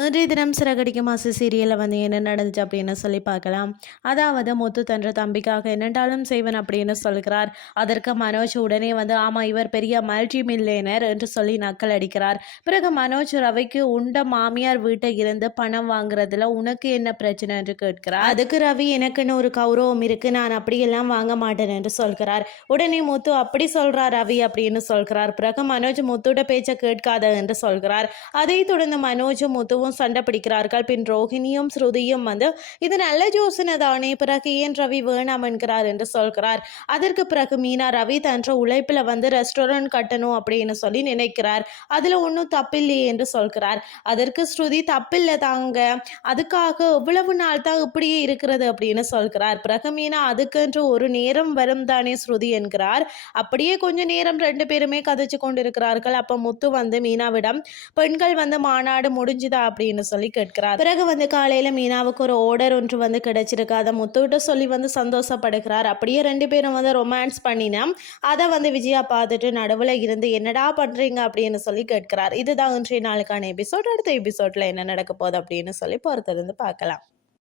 இன்றைய தினம் சிறகடிக்கும் மாசு சீரியலில் வந்து என்ன நடந்துச்சு அப்படின்னு சொல்லி பார்க்கலாம். அதாவது முத்து தன்ற தம்பிக்காக என்னென்றாலும் செய்வன் அப்படின்னு சொல்கிறார். அதற்கு மனோஜ் உடனே வந்து ஆமாம் இவர் பெரிய மல்டி மில்லியனர் என்று சொல்லி நக்கல் அடிக்கிறார். பிறகு மனோஜ் ரவிக்கு உண்ட மாமியார் வீட்டை இருந்து பணம் வாங்குறதுல உனக்கு என்ன பிரச்சனை? என்று கேட்கிறார். அதுக்கு ரவி எனக்குன்னு ஒரு கௌரவம் இருக்கு. நான் அப்படியெல்லாம் வாங்க மாட்டேன் என்று சொல்கிறார். உடனே முத்து அப்படி சொல்றார் ரவி அப்படின்னு சொல்கிறார். பிறகு மனோஜ் முத்துட பேச்சை கேட்காத என்று சொல்கிறார். அதைத் தொடர்ந்து மனோஜ் முத்துவும் சண்டை பிடிக்கிறார்கள். பின் ரோஹிணியும் ஸ்ருதியும் வந்து இது நல்ல யோசனை தானே பிறகு ஏன் ரவி வேணாம் என்கிறார் என்று சொல்கிறார். அதற்கு பிறகு மீனா ரவி தன்ற உழைப்பில் வந்து ரெஸ்டாரண்ட் கட்டணும் அப்படின்னு சொல்லி நினைக்கிறார். அதில் ஒன்றும் தப்பில்லையே என்று சொல்கிறார். அதற்கு ஸ்ருதி தப்பில்லை தாங்க. அதுக்காக எவ்வளவு நாள் தான் இப்படியே இருக்கிறது அப்படின்னு சொல்கிறார். பிறகு மீனா அதுக்கென்று ஒரு நேரம் வரும் தானே ஸ்ருதி என்கிறார். அப்படியே கொஞ்ச நேரம் ரெண்டு பேருமே கதைச்சு கொண்டிருக்கிறார்கள். அப்போ முத்து வந்து மீனாவிடம் பெண்கள் வந்து மாநாடு முடிஞ்சுதா அப்படின்னு சொல்லி கேட்கிறார். பிறகு வந்து காலையில மீனாவுக்கு ஒரு ஆர்டர் ஒன்று வந்து கிடைச்சிருக்கு. அதை முத்துவிட்ட சொல்லி வந்து சந்தோஷப்படுகிறார். அப்படியே ரெண்டு பேரும் வந்து ரொமான்ஸ் பண்ணினா. அதை வந்து விஜயா பார்த்துட்டு நடுவில் இருந்து என்னடா பண்றீங்க அப்படின்னு சொல்லி கேட்கிறார். இதுதான் இன்றைய நாளுக்கான எபிசோட் அடுத்த எபிசோட்ல என்ன நடக்க போகுது அப்படின்னு சொல்லி பொறுத்திருந்து பார்க்கலாம்.